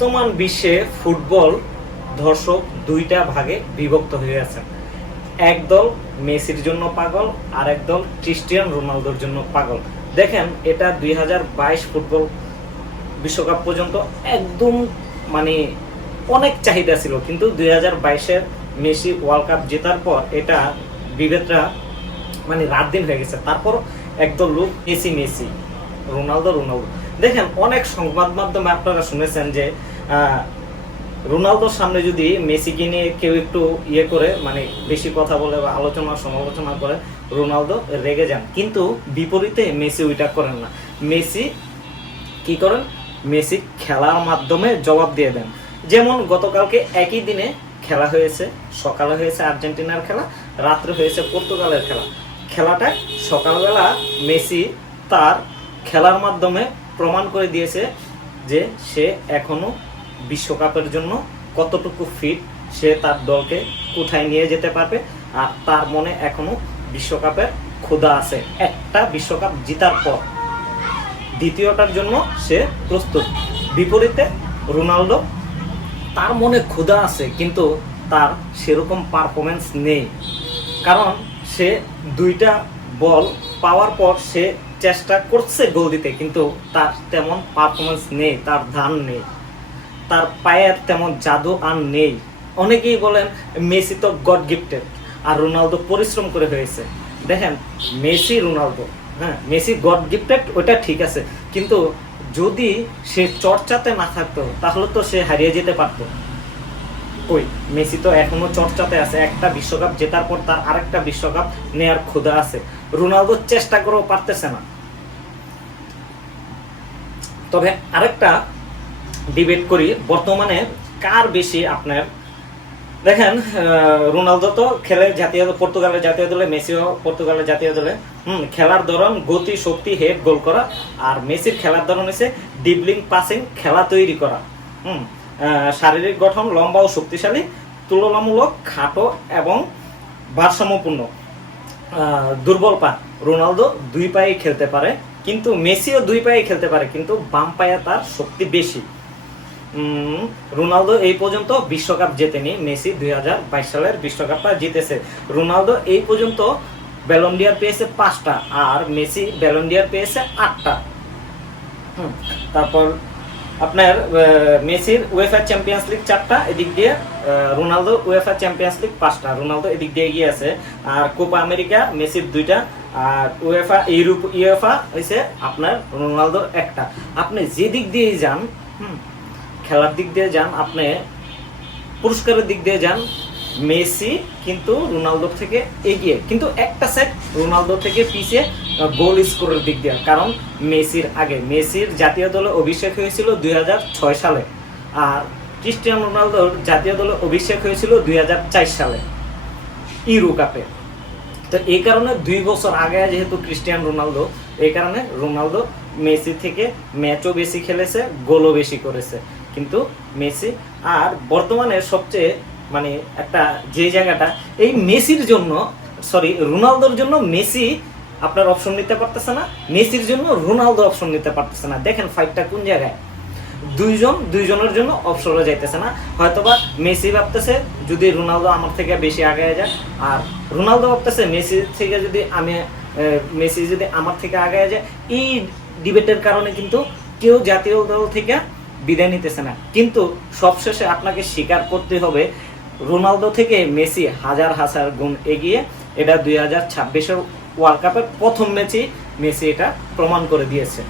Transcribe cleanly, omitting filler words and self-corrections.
বর্তমান বিশ্বে ফুটবল দর্শক দুইটা ভাগে বিভক্ত হয়ে আছে। একদল মেসির জন্য পাগল, আর একদল ক্রিস্টিয়ানো রোনালদোর জন্য পাগল। দেখেন, এটা 2022 ফুটবল বিশ্বকাপ পর্যন্ত একদম মানে অনেক চাহিদা ছিল, কিন্তু 2022-এর মেসি ওয়ার্ল্ড কাপ জেতার পর এটা বিভেদটা মানে রাত দিন হয়ে গেছে। তারপর একদল লোক মেসি মেসি, রোনালদো রোনালদো। দেখেন, অনেক সংবাদ মাধ্যমে আপনারা শুনেছেন যে রোনালদোর সামনে যদি মেসিকে নিয়ে কেউ একটু করে মানে বেশি কথা বলে বা আলোচনা সমালোচনা করে, রোনালদো রেগে যান। কিন্তু বিপরীতে মেসি ওইটা করেন না। মেসি কি করেন? মেসি খেলার মাধ্যমে জবাব দিয়ে দেন। যেমন গতকালকে একই দিনে খেলা হয়েছে, সকালে হয়েছে আর্জেন্টিনার খেলা, রাত্রে হয়েছে পর্তুগালের খেলা। খেলাটা সকালবেলা মেসি তার খেলার মাধ্যমে প্রমাণ করে দিয়েছে যে সে এখনো বিশ্বকাপের জন্য কতটুকু ফিট, সে তার দলকে কোথায় নিয়ে যেতে পারবে, আর তার মনে এখনো বিশ্বকাপের ক্ষুধা আছে। একটা বিশ্বকাপ জেতার পর দ্বিতীয়টার জন্য সে প্রস্তুত। বিপরীতে রোনালদো, তার মনে ক্ষুধা আছে কিন্তু তার সেরকম পারফরমেন্স নেই। কারণ সে দুইটা বল পাওয়ার পর সে চেষ্টা করছে গোল দিতে, কিন্তু তার তেমন পারফরমেন্স নেই, তার ধান নেই, তার পায়ের তেমন জাদু আর নেই। অনেকেই বলেন মেসি তো গড গিফটেড আর রোনালদো পরিশ্রম করে হয়েছে। দেখেন, মেসি রোনালদো, হ্যাঁ মেসি গড গিফটেড, ওটা ঠিক আছে, কিন্তু যদি সে চর্চাতে না থাকতো তাহলে তো সে হারিয়ে যেতে পারতো। ওই মেসি তো এখনো চর্চাতে আছে, একটা বিশ্বকাপ জেতার পর তার আরেকটা বিশ্বকাপ নেয়ার ক্ষুধা আছে। রোনালদো চেষ্টা করেও পারতেছে না। তবে আরেকটা ডিবেট করি, বর্তমানে কার বেশি আপনার, দেখেন রোনালদো তো খেলে জাতীয় পর্তুগালের জাতীয় দলে, মেসিও পর্তুগালের জাতীয় দলে। খেলার ধরন গতি, শক্তি, হেড, গোল করা। আর মেসির খেলার ধরন হচ্ছে ডিবলিং, পাসিং, খেলা তৈরি করা। শারীরিক গঠন লম্বা ও শক্তিশালী, তুলনামূলক খাটো এবং ভারসাম্যপূর্ণ। দুর্বল পা, রোনালদো দুই পায়ে খেলতে পারে, কিন্তু মেসিও দুই পায়ে খেলতে পারে, কিন্তু বাম পায়ে তার শক্তি বেশি। রোনালদো এই পর্যন্ত বিশ্বকাপ জেতেনি, মেসি 2022 সালের বিশ্বকাপটা জিতেছে। রোনালদো এই পর্যন্ত ব্যালন ডি'অর পেয়েছে 5টা, আর মেসি ব্যালন ডি'অর পেয়েছে 8টা। তারপর আপনার মেসির উয়েফা চ্যাম্পিয়ন্স লিগ 4টা, এদিক দিয়ে রোনালদো উয়েফা চ্যাম্পিয়ন্স লিগ 5টা। রোনালদো এদিক দিয়ে এগিয়ে আছে। আর কোপা আমেরিকা মেসির 2টা, আর ইউএফা হয়েছে আপনার রোনালদোর 1টা। আপনি যে দিক দিয়েই যান, খেলার দিক দিয়ে যান, আপনি পুরস্কারের দিক দিয়ে যান, মেসি কিন্তু রোনালদোর থেকে এগিয়ে, কিন্তু একটা সেট রোনালদো থেকে পিছিয়ে গোল স্কোরের দিক দিয়ে। কারণ মেসির আগে মেসির জাতীয় দলে অভিষেক হয়েছিল 2006 সালে, আর ক্রিস্টিয়ানো রোনালদোর জাতীয় দলে অভিষেক হয়েছিল 2004 সালে ইউরো কাপে। তো এই কারণে 2 বছর আগে যেহেতু ক্রিস্টিয়ানো রোনালদো, এই কারণে রোনালদো মেসি থেকে ম্যাচও বেশি খেলেছে, গোলও বেশি করেছে। কিন্তু মেসি আর বর্তমানে সবচেয়ে মানে একটা যে জায়গাটা, এই মেসির জন্য রোনালদোর জন্য মেসি আপনার অপশন নিতে পারতেছে না, মেসির জন্য রোনালদো অপশন নিতে পারতেছে না। দেখেন ফাইটটা কোন জায়গায়, দুইজনের জন্য অপশনে যাইতেছে না। হয়তোবা মেসি ভাবতেছে যদি রোনালদো আমার থেকে বেশি আগে যায়, আর রোনালদো ভাবতেছে মেসি যদি আমার থেকে আগে যায়। এই ডিবেটের কারণে কিন্তু কেউ জাতীয় দল থেকে বিদায় নিতেছে না। কিন্তু সবশেষে আপনাকে স্বীকার করতে হবে, রোনালদো থেকে মেসি হাজার হাজার গুণ এগিয়ে। এটা 2026-এর ওয়ার্ল্ড কাপের প্রথম ম্যাচেই মেসি এটা প্রমাণ করে দিয়েছে।